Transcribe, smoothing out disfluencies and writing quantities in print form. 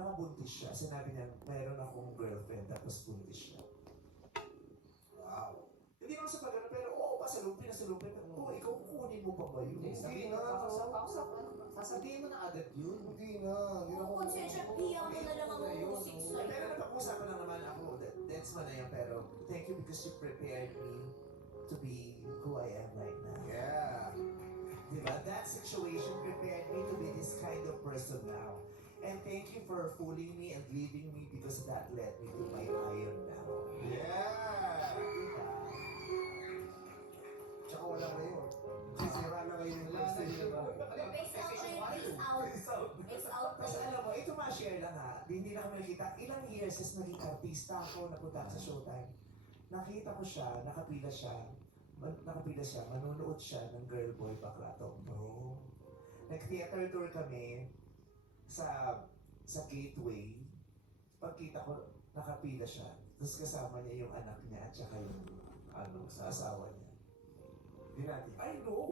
nakabuntis siya. Sinabi niya, mayroon akong girlfriend, tapos buntis siya. Wow. Hindi naman sa pagano, pero oo, pasalupin. Oo, ikaw kukunin mo pa ba yun? Sabihin na, sasabihin mo na agad yun. Hindi na. Kung konsensya, hiya mo na lang ang musik sa'yo. Pero napag-usapan lang naman ako, that's man na yan, pero thank you because you prepared me to be who I am right now. Yeah. Diba? That situation prepared me to be this kind of person now. And thank you for fooling me and leaving me because that led me to my iron now. Yeah. Diba? Tsaka wala na yun. Sisira na kayo yung lifestyle nyo. Face out kayo, face out. Face out Tapos kayo. alam mo, ito ma-share lang ha. Hindi na kami nakita. Ilang years since naging artista ako, napunta ako sa Showtime. Nakita ko siya, nakapila siya, manunood siya ng Girl Boy Bakla Tombo. Nag-theater tour kami sa Gateway. Pagkita ko, nakapila siya. Tapos kasama niya yung anak niya at saka yung sa asawa niya. Di natin, I know.